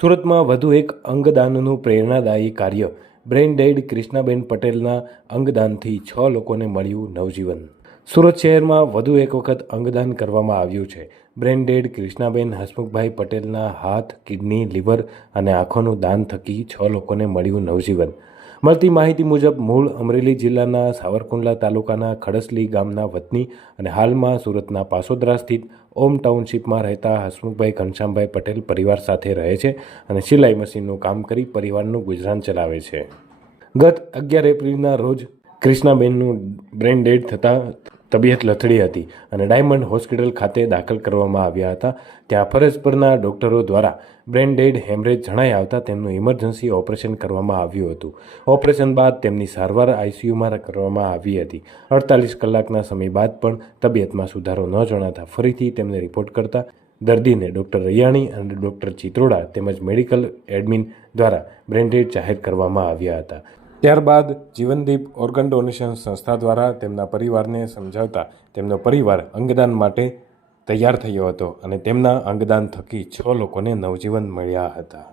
સુરતમાં વધુ એક અંગદાનનું પ્રેરણાદાયી કાર્ય. બ્રેઇન ડેડ ક્રિષ્નાબેન પટેલના અંગદાનથી છ લોકોને મળ્યું નવજીવન. સુરત શહેરમાં વધુ એક વખત અંગદાન કરવામાં આવ્યું છે. બ્રેઇન ડેડ કૃષ્ણાબેન હસમુખભાઈ પટેલના હાથ, કિડની, લીવર અને આંખોનું દાન થકી છ લોકોને મળ્યું નવજીવન. મળતી માહિતી મુજબ, મૂળ અમરેલી જિલ્લાના સાવરકુંડલા તાલુકાના ખડસલી ગામના વતની અને હાલમાં સુરતના પાસોદરા સ્થિત ઓમ ટાઉનશીપમાં રહેતા હસમુખભાઈ ઘનશ્યામભાઈ પટેલ પરિવાર સાથે રહે છે અને સિલાઈ મશીનનું કામ કરી પરિવારનું ગુજરાન ચલાવે છે. ગત અગિયાર એપ્રિલના રોજ ક્રિષ્નાબેનનું બ્રેન ડેડ થતાં તબિયત લથડી હતી અને ડાયમંડ હોસ્પિટલ ખાતે દાખલ કરવામાં આવ્યા હતા. ત્યાં ફરજ પરના ડોક્ટરો દ્વારા બ્રેન ડેડ હેમરેજ જણાઈ આવતા તેમનું ઇમરજન્સી ઓપરેશન કરવામાં આવ્યું હતું. ઓપરેશન બાદ તેમની સારવાર આઈસીયુમાં કરવામાં આવી હતી. અડતાલીસ કલાકના સમય બાદ પણ તબિયતમાં સુધારો ન જણાતા ફરીથી તેમને રિપોર્ટ કરતા દર્દીને ડૉક્ટર રૈયાણી અને ડૉક્ટર ચિત્રોડા તેમજ મેડિકલ એડમિન દ્વારા બ્રેન્ડેડ જાહેર કરવામાં આવ્યા હતા. ત્યારબાદ જીવનદીપ ઓર્ગન ડોનેશન સંસ્થા દ્વારા તેમના પરિવારને સમજાવતા તેમનો પરિવાર અંગદાન માટે તૈયાર થયો હતો અને તેમના અંગદાન થકી છ લોકોને નવજીવન મળ્યા હતા.